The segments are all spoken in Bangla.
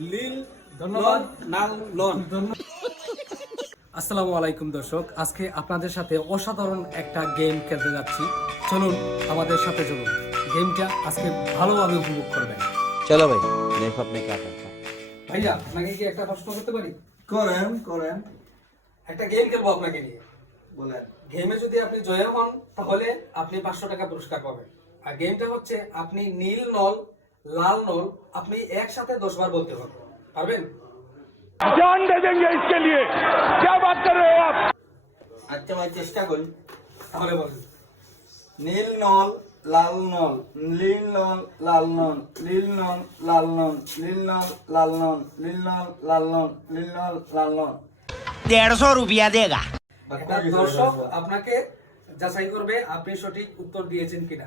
লীল ধন্যবাদ নাল লন। আসসালামু আলাইকুম দর্শক, আজকে আপনাদের সাথে অসাধারণ একটা গেম খেলতে যাচ্ছি। চলুন আমাদের সাথে চলুন, গেমটা আজকে ভালোভাবে উপভোগ করবেন। चलो भाई देखो अपने क्या करता है। ভাইয়া, আপনাকে কি একটা প্রশ্ন করতে পারি? করেন করেন একটা গেম খেলবো আপনাকে নিয়ে। বলেন। গেমে যদি আপনি জয় হন তাহলে আপনি 500 টাকা পুরস্কার পাবেন। আর গেমটা হচ্ছে আপনি নীল নল লাল নল আপনি একসাথে 10 বার বলতে হবে, পারবেন? जान दे देंगे इसके लिए। क्या बात कर रहे हो आप? আচ্ছা ভাই চেষ্টা করি। তাহলে বলেন। নীল নল লাল নল, নীল নল লাল নল, নীল নল লাল নল, নীল নল লাল নল, নীল নল লাল নল, নীল নল লাল নল। 150 रुपया देगा। একটা দর্শক আপনাকে যাচাই করবে আপনি সঠিক উত্তর দিয়েছেন কিনা।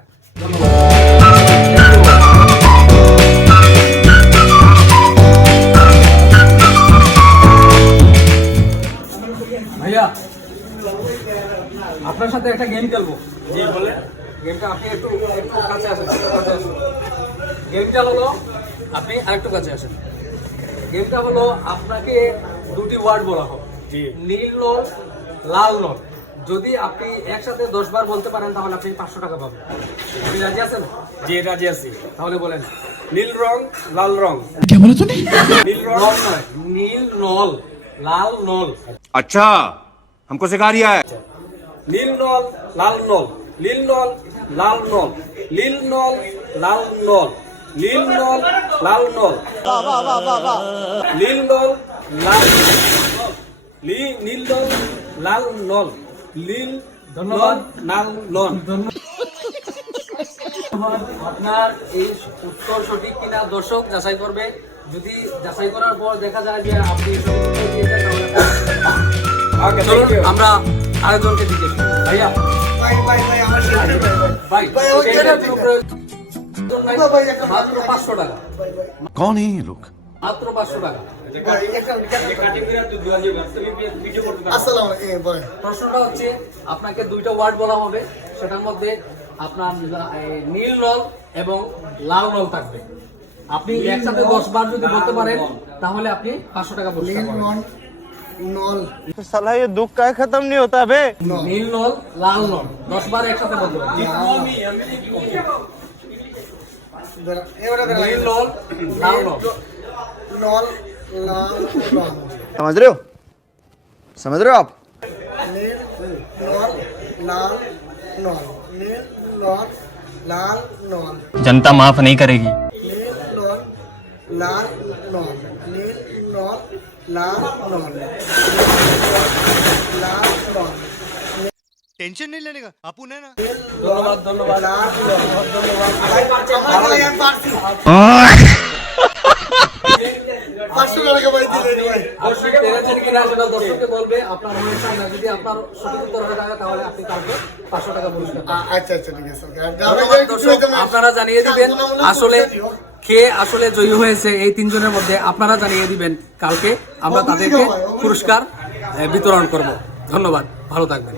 ভাইয়া, আপনার সাথে একটা গেম খেলবো। জি বলেন। গেমটা আপনি একটু কাছে আসেন, কাছে আসুন। গেমটা হলো আপনি আরেকটু কাছে আসেন। গেমটা হলো আপনাকে দুটি ওয়ার্ড বলা হবে, জি। নীল নল লাল নল। যদি আপনি একসাথে 10 বার বলতে পারেন তাহলে আপনি 500 টাকা পাবেন। আপনি রাজি আছেন? জি রাজি আছি। তাহলে বলেন। নীল রং লাল রং। নীল রং নল নয়, নীল নল লাল নল। अच्छा हमको सिखा रिया है। নীল নল লাল নল, নীল নল লাল নল, নীল নল লাল নল, নীল নল লাল নল, নীল নল লাল নীল নল লাল নল, নীল ধন্যবাদ। নাল নল। আপনার এই উত্তর সঠিক কিনা দর্শক যাচাই করবে। যদি যাচাই করার পর দেখা যায় যে আপনি সঠিক উত্তর দিয়েছেন তাহলে চলুন আমরা আরেকজনকে জিজ্ঞেস করি। ভাইয়া, ভাই সেটার কোনো প্রয়োজন নাই। মাত্র 500 টাকা, कौन है ये लोग? মাত্র 500 টাকা। প্রশ্নটা হচ্ছে আপনাকে দুইটা ওয়ার্ড বলা হবে, সেটার মধ্যে আপনার নীল নল এবং লাল নল থাকবে। আপনি একসাথে 10 বার যদি বলতে পারেন তাহলে আপনি 500 টাকা পুরস্কার পাবেন। साला ये दुख का खत्म नहीं होता बे। নীল নল লাল নল 10 বার একসাথে বলতে পারেন। নীল নল লাল নল। समझ रहे हो? समझ रहे हो आप? जनता माफ नहीं करेगी। टेंशन नहीं लेने का आपू ने ना। ধন্যবাদ ধন্যবাদ দর্শক পেরেছেন কিনা সেটা দর্শককে বলবে। আপনার হয়েছে না, যদি আপনার সঠিক উত্তর হয়ে থাকে তাহলে আপনি কালকে 500 টাকা পুরস্কার পাবেন। ধন্যবাদ দর্শক, আপনারা জানিয়ে দিবেন আসলে কে আসলে জয়ী হয়েছে। এই তিনজনের মধ্যে আপনারা জানিয়ে দিবেন, কালকে আমরা তাদেরকে পুরস্কার বিতরণ করব। ধন্যবাদ, ভালো থাকবেন।